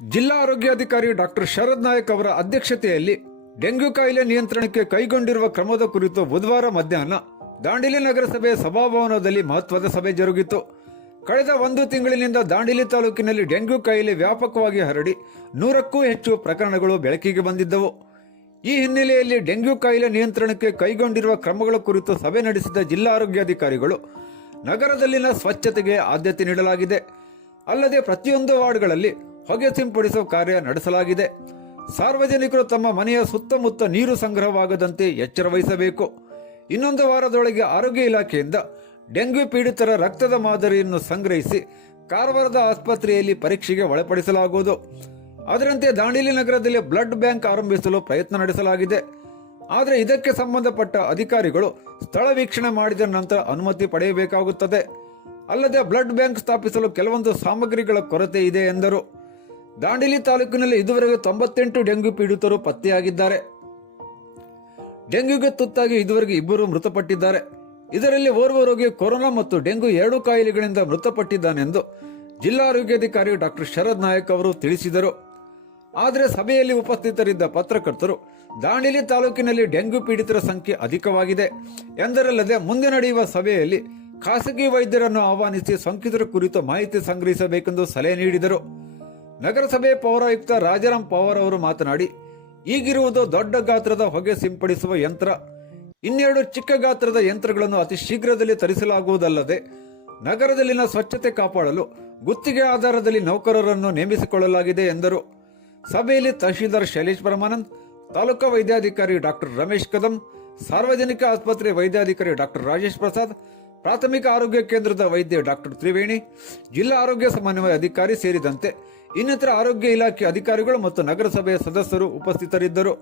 ಜಿಲ್ಲಾ ಆರೋಗ್ಯಾಧಿಕಾರಿ ಡಾಕ್ಟರ್ ಶರದ್ ನಾಯಕ್ ಅವರ ಅಧ್ಯಕ್ಷತೆಯಲ್ಲಿ ಡೆಂಗ್ಯೂ ಕಾಯಿಲೆ ನಿಯಂತ್ರಣಕ್ಕೆ ಕೈಗೊಂಡಿರುವ ಕ್ರಮದ ಕುರಿತು ಬುಧವಾರ ಮಧ್ಯಾಹ್ನ ದಾಂಡಿಲಿ ನಗರಸಭೆ ಸಭಾಭವನದಲ್ಲಿ ಮಹತ್ವದ ಸಭೆ ಜರುಗಿತು. ಕಳೆದ ಒಂದು ತಿಂಗಳಿನಿಂದ ದಾಂಡಿಲಿ ತಾಲೂಕಿನಲ್ಲಿ ಡೆಂಗ್ಯೂ ಕಾಯಿಲೆ ವ್ಯಾಪಕವಾಗಿ ಹರಡಿ ನೂರಕ್ಕೂ ಹೆಚ್ಚು ಪ್ರಕರಣಗಳು ಬೆಳಕಿಗೆ ಬಂದಿದ್ದವು. ಈ ಹಿನ್ನೆಲೆಯಲ್ಲಿ ಡೆಂಗ್ಯೂ ಕಾಯಿಲೆ ನಿಯಂತ್ರಣಕ್ಕೆ ಕೈಗೊಂಡಿರುವ ಕ್ರಮಗಳ ಕುರಿತು ಸಭೆ ನಡೆಸಿದ ಜಿಲ್ಲಾ ಆರೋಗ್ಯಾಧಿಕಾರಿಗಳು ನಗರದಲ್ಲಿನ ಸ್ವಚ್ಛತೆಗೆ ಆದ್ಯತೆ ನೀಡಲಾಗಿದೆ. ಅಲ್ಲದೆ ಪ್ರತಿಯೊಂದು ವಾರ್ಡ್ಗಳಲ್ಲಿ ಹೊಗೆ ಸಿಂಪಡಿಸುವ ಕಾರ್ಯ ನಡೆಸಲಾಗಿದೆ. ಸಾರ್ವಜನಿಕರು ತಮ್ಮ ಮನೆಯ ಸುತ್ತಮುತ್ತ ನೀರು ಸಂಗ್ರಹವಾಗದಂತೆ ಎಚ್ಚರ ವಹಿಸಬೇಕು. ಇನ್ನೊಂದು ವಾರದೊಳಗೆ ಆರೋಗ್ಯ ಇಲಾಖೆಯಿಂದ ಡೆಂಗ್ಯೂ ಪೀಡಿತರ ರಕ್ತದ ಮಾದರಿಯನ್ನು ಸಂಗ್ರಹಿಸಿ ಕಾರವಾರದ ಆಸ್ಪತ್ರೆಯಲ್ಲಿ ಪರೀಕ್ಷೆಗೆ ಒಳಪಡಿಸಲಾಗುವುದು. ಅದರಂತೆ ದಾಂಡೇಲಿ ನಗರದಲ್ಲಿ ಬ್ಲಡ್ ಬ್ಯಾಂಕ್ ಆರಂಭಿಸಲು ಪ್ರಯತ್ನ ನಡೆಸಲಾಗಿದೆ. ಆದರೆ ಇದಕ್ಕೆ ಸಂಬಂಧಪಟ್ಟ ಅಧಿಕಾರಿಗಳು ಸ್ಥಳ ವೀಕ್ಷಣೆ ಮಾಡಿದ ನಂತರ ಅನುಮತಿ ಪಡೆಯಬೇಕಾಗುತ್ತದೆ. ಅಲ್ಲದೆ ಬ್ಲಡ್ ಬ್ಯಾಂಕ್ ಸ್ಥಾಪಿಸಲು ಕೆಲವೊಂದು ಸಾಮಗ್ರಿಗಳ ಕೊರತೆ ಇದೆ ಎಂದರು. ದಾಂಡೇಲಿ ತಾಲೂಕಿನಲ್ಲಿ ಇದುವರೆಗೆ ತೊಂಬತ್ತೆಂಟು ಡೆಂಗ್ಯೂ ಪೀಡಿತರು ಪತ್ತೆಯಾಗಿದ್ದಾರೆ. ಡೆಂಗ್ಯೂಗೆ ತುತ್ತಾಗಿ ಇದುವರೆಗೆ ಇಬ್ಬರು ಮೃತಪಟ್ಟಿದ್ದಾರೆ. ಇದರಲ್ಲಿ ಓರ್ವ ರೋಗಿ ಕೊರೋನಾ ಮತ್ತು ಡೆಂಗ್ಯೂ ಎರಡು ಕಾಯಿಲೆಗಳಿಂದ ಮೃತಪಟ್ಟಿದ್ದಾನೆಂದು ಜಿಲ್ಲಾ ಆರೋಗ್ಯಾಧಿಕಾರಿ ಡಾಕ್ಟರ್ ಶರದ್ ನಾಯಕ್ ಅವರು ತಿಳಿಸಿದರು. ಆದರೆ ಸಭೆಯಲ್ಲಿ ಉಪಸ್ಥಿತರಿದ್ದ ಪತ್ರಕರ್ತರು, ದಾಂಡೇಲಿ ತಾಲೂಕಿನಲ್ಲಿ ಡೆಂಗ್ಯೂ ಪೀಡಿತರ ಸಂಖ್ಯೆ ಅಧಿಕವಾಗಿದೆ ಎಂದರಲ್ಲದೆ ಮುಂದೆ ನಡೆಯುವ ಸಭೆಯಲ್ಲಿ ಖಾಸಗಿ ವೈದ್ಯರನ್ನು ಆಹ್ವಾನಿಸಿ ಸೋಂಕಿತರ ಕುರಿತು ಮಾಹಿತಿ ಸಂಗ್ರಹಿಸಬೇಕೆಂದು ಸಲಹೆ ನೀಡಿದರು. ನಗರಸಭೆ ಪೌರಾಯುಕ್ತ ರಾಜಾರಾಮ್ ಪವಾರ್ ಅವರು ಮಾತನಾಡಿ, ಈಗಿರುವುದು ದೊಡ್ಡ ಗಾತ್ರದ ಹೊಗೆ ಸಿಂಪಡಿಸುವ ಯಂತ್ರ. ಇನ್ನೆರಡು ಚಿಕ್ಕ ಗಾತ್ರದ ಯಂತ್ರಗಳನ್ನು ಅತಿ ಶೀಘ್ರದಲ್ಲಿ ತರಿಸಲಾಗುವುದಲ್ಲದೆ, ನಗರದಲ್ಲಿನ ಸ್ವಚ್ಛತೆ ಕಾಪಾಡಲು ಗುತ್ತಿಗೆ ಆಧಾರದಲ್ಲಿ ನೌಕರರನ್ನು ನೇಮಿಸಿಕೊಳ್ಳಲಾಗಿದೆ ಎಂದರು. ಸಭೆಯಲ್ಲಿ ತಹಶೀಲ್ದಾರ್ ಶೈಲೇಶ್ ಪರಮಾನಂದ್, ತಾಲೂಕಾ ವೈದ್ಯಾಧಿಕಾರಿ ಡಾಕ್ಟರ್ ರಮೇಶ್ ಕದಂ, ಸಾರ್ವಜನಿಕ ಆಸ್ಪತ್ರೆ ವೈದ್ಯಾಧಿಕಾರಿ ಡಾಕ್ಟರ್ ರಾಜೇಶ್ ಪ್ರಸಾದ್ ಪ್ರಾಥಮಿಕ ಆರೋಗ್ಯ ಕೇಂದ್ರದ ವೈದ್ಯ ಡಾಕ್ಟರ್ ತ್ರಿವೇಣಿ, ಜಿಲ್ಲಾ ಆರೋಗ್ಯ ಸಮನ್ವಯ ಅಧಿಕಾರಿ ಸೇರಿದಂತೆ ಇನ್ನಿತರ ಆರೋಗ್ಯ ಇಲಾಖೆ ಅಧಿಕಾರಿಗಳು ಮತ್ತು ನಗರಸಭೆಯ ಸದಸ್ಯರು ಉಪಸ್ಥಿತರಿದ್ದರು.